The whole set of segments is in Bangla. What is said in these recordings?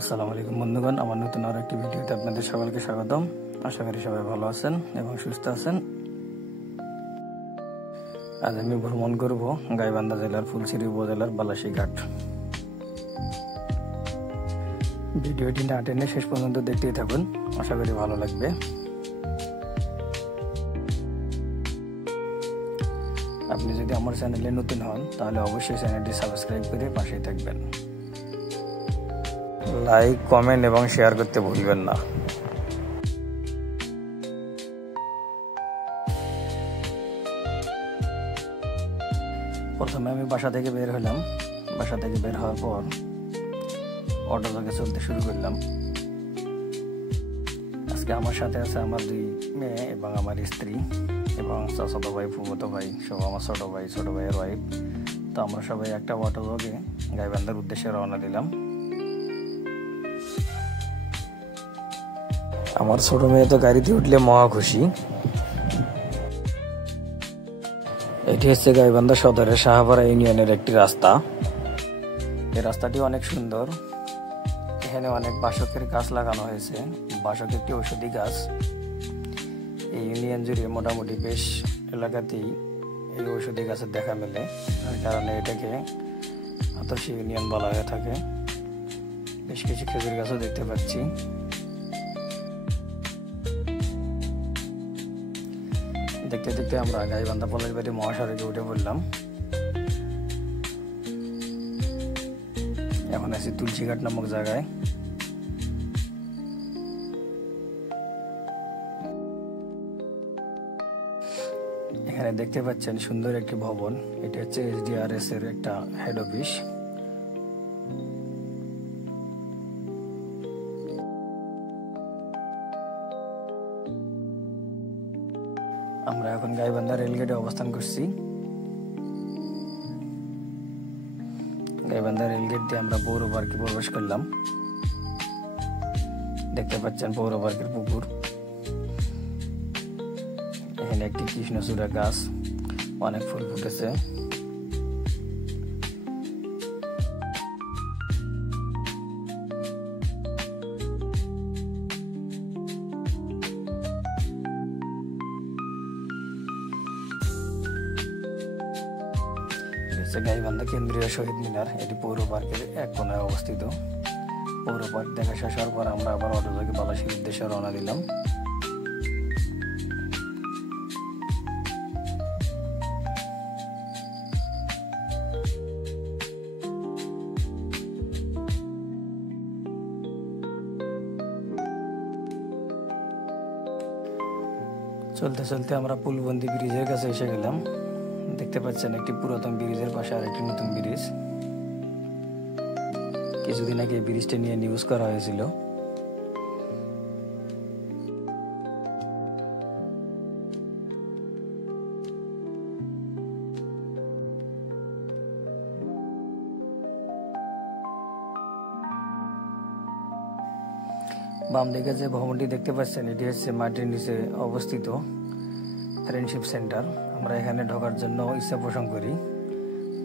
আসসালামু আলাইকুম বন্ধুগণ, আমার নতুন আরো একটি ভিডিওতে আপনাদের সকলকে স্বাগতম। আশা করি সবাই ভালো আছেন এবং সুস্থ আছেন। আজ আমি ভ্রমণ করব গাইবান্ধা জেলার ফুলছড়ি উপজেলার বালাসীঘাট। ভিডিওটি না টেনে শেষ পর্যন্ত দেখতেই থাকুন, আশা করি ভালো লাগবে। আপনি যদি আমার চ্যানেলে নতুন হন তাহলে অবশ্যই চ্যানেলটি সাবস্ক্রাইব করে পাশেই থাকবেন। লাইক, কমেন্ট এবং শেয়ার করতে ভুলবেন না। প্রথমে আমি বাসা থেকে বের হলাম। বাসা থেকে বের হওয়ার পর অটো যোগে চলতে শুরু করলাম। আজকে আমার সাথে আছে আমার 2 মেয়ে এবং আমার স্ত্রী এবং চাচাতো ভাই, ফুফাতো ভাই, সব আমার ছোট ভাইয়ের ওয়াইফ। তো আমরা সবাই একটা অটো যোগে গাইবান্ধার উদ্দেশ্যে রওনা দিলাম। আমার ছোট মেয়ে তো গাড়িতে উঠলে মহা খুশি। এটি হচ্ছে গাইবান্ধা সদরের শাহপাড়া ইউনিয়নের একটি রাস্তা। এই রাস্তাটি অনেক সুন্দর। এখানে অনেক বাসকের গাছ লাগানো হয়েছে। বাসক একটি ঔষধি গাছ। এই ইউনিয়ন জুড়ে মোটামুটি বেশ এলাকাতেই এই ঔষধি গাছের দেখা মেলে, যার কারণে এটাকে আতর্ষী ইউনিয়ন বলা হয়ে থাকে। বেশ কিছু খেজুর গাছও দেখতে পাচ্ছি। দেখতে দেখতে আমরা গাইবান্ধা পলাশবাড়ি মহাসড়কে উঠে পড়লাম। এখন আছি তুলসীঘাট নামক জায়গায়। এখানে দেখতে পাচ্ছেন সুন্দর একটি ভবন। এটি হচ্ছে SDRS এর একটা হেড অফিস। আমরা এখন গাইবান্ধা রেলগেটে অবস্থান করছি। গাইবান্ধা রেলগেট দিয়ে আমরা পৌর পার্কে প্রবেশ করলাম। দেখতে পাচ্ছেন পৌর পার্কের পুকুর। এখানে একটি কৃষ্ণচূড়া গাছ, অনেক ফুল ফুটেছে। গাইবান্ধা কেন্দ্রীয় শহীদ মিনার, এটি পৌর পার্কের এক কোণায় অবস্থিত। পৌর পার্ক দেখা শেষ হওয়ার পর আমরা আবার অটো যোগে বালাসীর উদ্দেশ্যে রওনা দিলাম। চলতে চলতে আমরা পুলবন্দি ব্রিজের কাছে এসে গেলাম। দেখতে পাচ্ছেন একটি পুরাতন ব্রিজের পাশে আর একটি নতুন ব্রিজ। কিছুদিন আগে ব্রিজটা নিয়ে নিউজ করা হয়েছিল। বাম দিকে যে ভবনটি দেখতে পাচ্ছেন, এটি হচ্ছে মাটির নিচে অবস্থিত ফ্রেন্ডশিপ সেন্টার। আমরা এখানে ঢোকার জন্য ইচ্ছা পোষণ করি।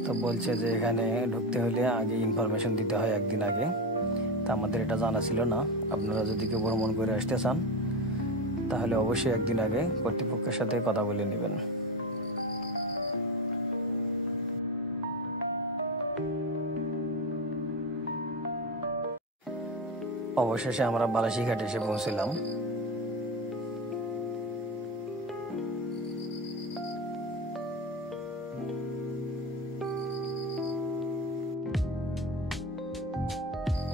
তো বলছে যে এখানে ঢুকতে হলে আগে ইনফরমেশন দিতে হয় একদিন আগে। তা আমাদের এটা জানা ছিল না। আপনারা যদি কেউ ভ্রমণ করে আসতে চান তাহলে অবশ্যই একদিন আগে কর্তৃপক্ষের সাথে কথা বলে নেবেন। অবশেষে আমরা বালাসীঘাট এসে পৌঁছলাম।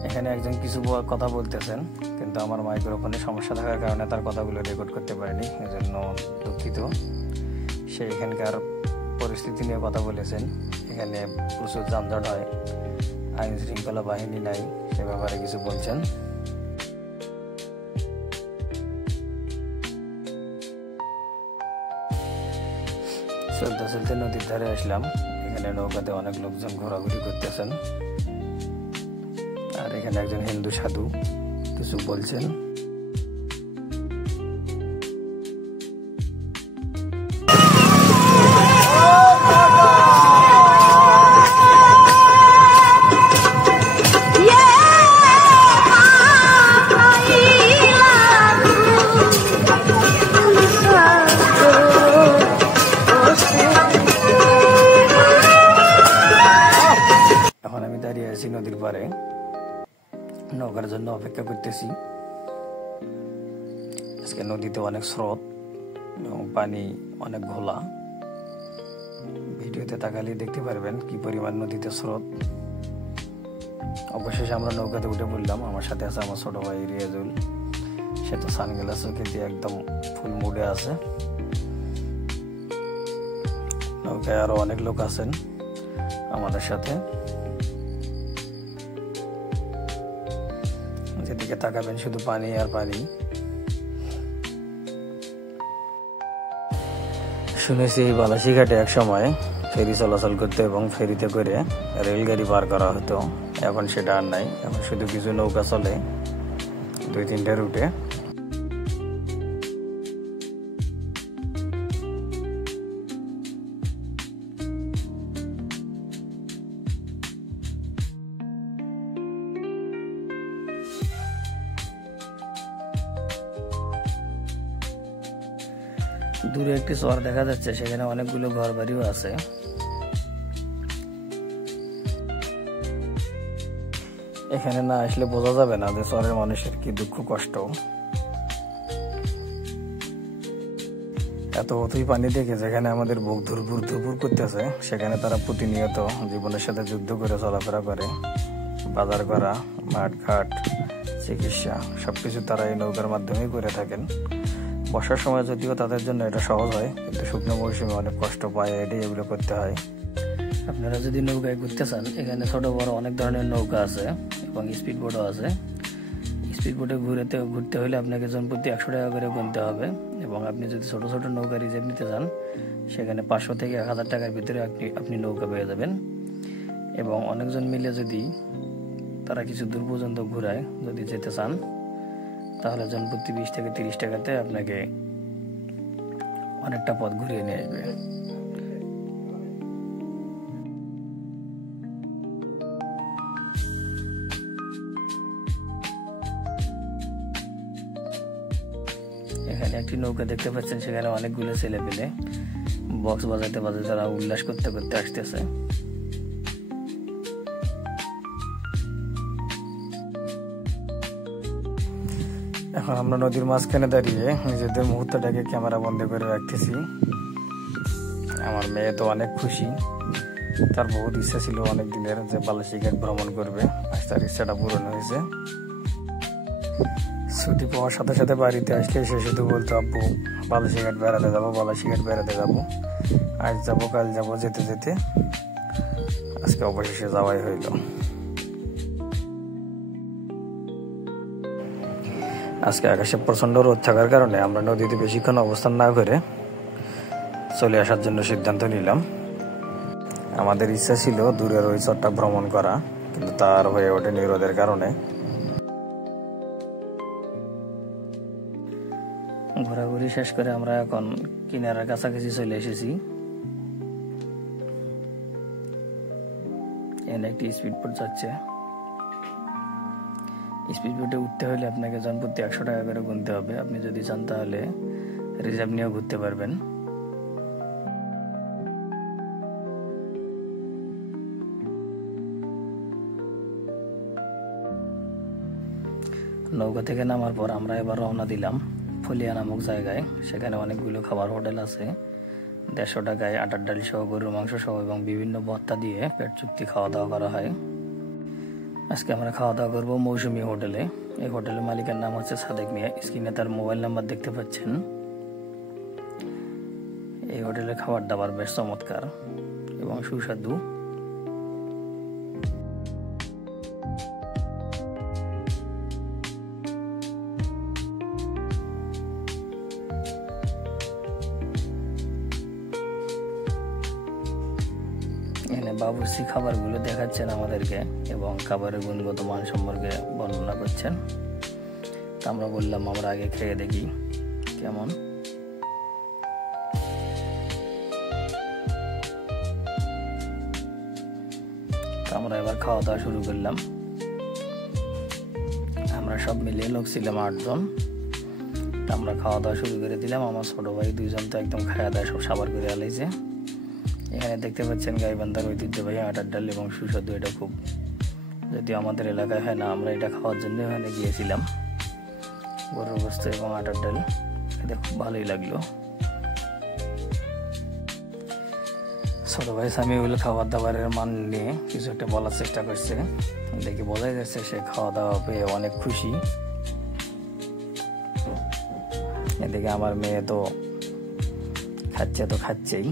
এখানে একজন কিছু কথা বলতেছেন, কিন্তু আমার মাইক্রোফোনে সমস্যা থাকার কারণে তার কথাগুলো রেকর্ড করতে পারিনি, এজন্য দুঃখিত। সে এখানকার পরিস্থিতি নিয়ে কথা বলেছেন। এখানে প্রচুর যানজট হয়, আইন শৃঙ্খলা বাহিনী নাই, সে ব্যাপারে কিছু বলছেন। চলতে চলতে নদীর ধারে আসলাম। এখানে নৌকাতে অনেক লোকজন ঘোরাঘুরি করতেছেন। আর এখানে একজন হিন্দু সাধু কিছু বলছেন। নৌকার জন্য অপেক্ষা করতেছি। আজকে নদীতে অনেক স্রোত এবং পানি অনেক ঘোলা। ভিডিওতে তাকালেই দেখতে পারবেন কি পরিমাণ নদীতে স্রোত। অবশেষে আমরা নৌকাতে উঠে পড়লাম। আমার সাথে আছে আমার ছোট ভাই রিয়াজুল। সে তো সানগ্লাস চোখে দিয়ে একদম ফুল মুডে আছে। নৌকায় আরো অনেক লোক আছেন আমাদের সাথে। যেদিকে তাকাবেন শুধু পানি আর পানি। শুনেছি এই বালাসীঘাটে এক সময় ফেরি চলাচল করতো এবং ফেরিতে করে রেলগাড়ি পার করা হতো। এখন সেটা আর নাই, এখন শুধু কিছু নৌকা চলে 2-3টে রুটে। দূরে একটি চর দেখা যাচ্ছে, সেখানে অনেকগুলো ঘর বাড়িও আছে। এখানে না আসলে বোঝা যাবে না যে চরের মানুষের কি দুঃখ কষ্ট। এত অতই পানি দেখে যেখানে আমাদের বুক ধুরপুর ধুরপুর করতেছে, সেখানে তারা প্রতিনিয়ত জীবনের সাথে যুদ্ধ করে চলাফেরা করে। বাজার করা, মাঠ ঘাট, চিকিৎসা সবকিছু তারা এই নৌকার মাধ্যমেই করে থাকেন। বর্ষার সময় যদিও তাদের জন্য এটা সহজ হয়, কিন্তু শুকনো মৌসুমে অনেক কষ্ট পায়, এটাই এগুলো করতে হয়। আপনারা যদি নৌকায় ঘুরতে চান, এখানে ছোট বড় অনেক ধরনের নৌকা আছে এবং স্পিড বোটও আছে। স্পিড বোটে ঘুরতে হলে আপনাকে জনপ্রতি 100 টাকা করে গুনতে হবে, এবং আপনি যদি ছোট ছোট নৌকা রিজার্ভ নিতে চান, সেখানে 500 থেকে 1000 টাকার ভিতরে আপনি নৌকা পেয়ে যাবেন। এবং অনেকজন মিলে যদি তারা কিছু দূর পর্যন্ত ঘুরায়, যদি যেতে চান, তাহলে জনপ্রতি 20 থেকে 30 টাকাতে আপনাকে অনেকটা পথ ঘুরিয়ে নিয়ে আসবে। এখানে একটি নৌকা দেখতে পাচ্ছেন, সেখানে অনেকগুলো ছেলে পেলে বক্স বাজাতে বাজাতে তারা উল্লাস করতে করতে আসতেছে। এখন আমরা নদীর মাঝখানে দাঁড়িয়ে নিজেদের মুহূর্তটাকে ক্যামেরা বন্ধ করে রাখতেছি। আমার মেয়ে তো অনেক খুশি, তার বহুত ইচ্ছা ছিল অনেক দিনের যে বালাসীঘাট ভ্রমণ করবে। আজ তার ইচ্ছাটা পূরণ হয়েছে। ছুটি পাওয়ার সাথে সাথে বাড়িতে আসলে সে শুধু বলতো, আব্বু বালাসীঘাট বেড়াতে যাবো, বালাসীঘাট বেড়াতে যাবো, আজ যাবো কাল যাবো, যেতে যেতে আজকে অবশেষে যাওয়াই হইল। আজকে আকাশে প্রচন্ড রোদ থাকার কারণে আমরা নদীতে বেশিক্ষণ অবস্থান না করে চলে আসার জন্য সিদ্ধান্ত নিলাম। আমাদের ইচ্ছা ছিল দূরের ওই চরটা ভ্রমণ করা, কিন্তু তার হয়ে ওঠেনি রোদের কারণে। ঘোরাঘুরি শেষ করে আমরা এখন কিনারার কাছাকাছি চলে এসেছি। এখানে একটি স্পিড বোট যাচ্ছে। স্পিড বোটে উঠতে হলে আপনাকে জনপ্রতি 100 টাকা করে গুনতে হবে। আপনি যদি চান তাহলে রিজার্ভ নিয়েও ঘুরতে পারবেন। নৌকা থেকে নামার পর আমরা এবার রওনা দিলাম ফুলিয়া নামক জায়গায়। সেখানে অনেকগুলো খাবার হোটেল আছে। 150 টাকায় আটার ডাল সহ, গরুর মাংস সহ এবং বিভিন্ন ভর্তা দিয়ে পেট চুক্তি খাওয়া দাওয়া করা হয়। আজকে আমরা খাওয়া দাওয়া করবো মৌসুমী হোটেলে। এই হোটেলের মালিকের নাম হচ্ছে সাদেক মিয়া। স্ক্রিনে তার মোবাইল নাম্বার দেখতে পাচ্ছেন। এই হোটেলের খাবার দাবার বেশ চমৎকার এবং সুস্বাদু। এখানে বাবুর্চি খাবারগুলো দেখাচ্ছেন আমাদেরকে এবং খাবারের গুণগত মান সম্পর্কে বর্ণনা করছেন। আমরা বললাম আমরা আগে খেয়ে দেখি কেমন। আমরা এবার খাওয়া দাওয়া শুরু করলাম। আমরা সব মিলিয়ে লোক ছিলাম 8 জন। আমরা খাওয়া দাওয়া শুরু করে দিলাম। আমার ছোট ভাই 2 জন তো একদম খাওয়া দাওয়া সব সাবার করে আলাইছে। এখানে দেখতে পাচ্ছেন গাইবান্ধার ঐতিহ্যবাহী আটার ডাল এবং সুস্বাদু, এটা খুব যদি আমাদের এলাকায় হয় না, আমরা এটা খাওয়ার জন্য ওখানে গিয়েছিলাম। গরুর গোশত এবং আটার ডাল খেতে খুব ভালোই লাগলো। ছোট ভাই সামিউল খাবার দাবারের মান নিয়ে কিছু একটা বলার চেষ্টা করছে, দেখে বোঝাই যাচ্ছে সে খাওয়া দাওয়া পেয়ে অনেক খুশি। এদিকে আমার মেয়ে তো খাচ্ছেই।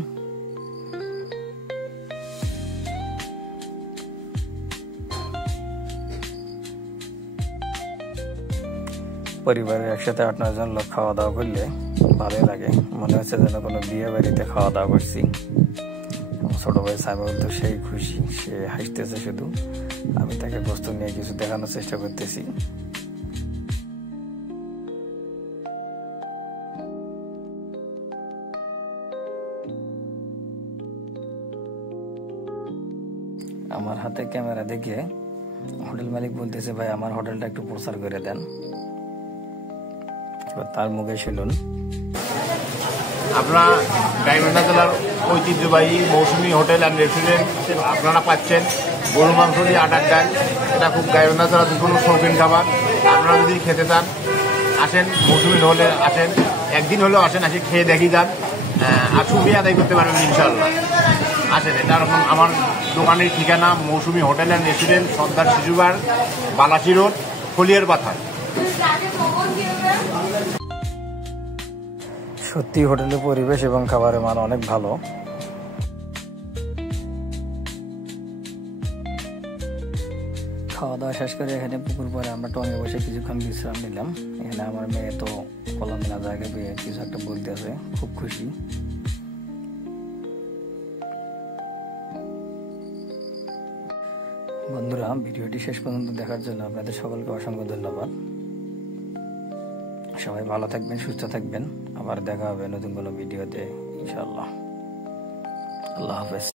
পরিবারের একসাথে 8-9 জন লোক খাওয়া দাওয়া করলে ভালোই লাগে, মনে হচ্ছে যেন কোনো বিয়ে বাড়িতে খাওয়া দাওয়া করছি। ছোট ভাই সামিউল তো সেই খুশি, সে হাসতেছে শুধু। আমি তাকে গোশত নিয়ে কিছু দেখানোর চেষ্টা করতেছি। আমার হাতে ক্যামেরা দেখে হোটেল মালিক বলতেছে, ভাই আমার হোটেলটা একটু প্রচার করে দেন। তার মুখে শুনুন। আপনারা গাইবান্ধা জেলার ঐতিহ্যবাহী মৌসুমী হোটেল অ্যান্ড রেস্টুরেন্ট আপনারা পাচ্ছেন। গরু মাংস দিয়ে আটার ডাল, এটা খুব গাইবান্ধা জেলার কোনো শৌখিন খাবার। আপনারা যদি খেতে চান আসেন, মৌসুমী হলে আসেন, একদিন হলেও আসেন, আসে খেয়ে দেখি যান, আর সুবিধা আদায় করতে পারবেন ইনশাল্লাহ। আসেন, এটা এরকম আমার দোকানের ঠিকানা মৌসুমী হোটেল অ্যান্ড রেস্টুরেন্ট, সর্দার শিশুবার, বালাসি রোড, ফলিয়ার পাথা। সত্যি হোটেলের পরিবেশ এবং খাবারের মান অনেক ভালো। খাওয়া দাওয়া শেষ করে এখানে পুকুর পরে আমরা টঙে বসে কিছুক্ষণ বিশ্রাম নিলাম। এখানে আমার মেয়ে তো খোলামেলা জায়গা পেয়ে কিছু একটা বলতে আছে, খুব খুশি। বন্ধুরা, ভিডিওটি শেষ পর্যন্ত দেখার জন্য আপনাদের সকলকে অসংখ্য ধন্যবাদ। সবাই ভালো থাকবেন, সুস্থ থাকবেন। আবার দেখা হবে নতুন কোনো ভিডিওতে ইনশাআল্লাহ। আল্লাহ হাফেজ।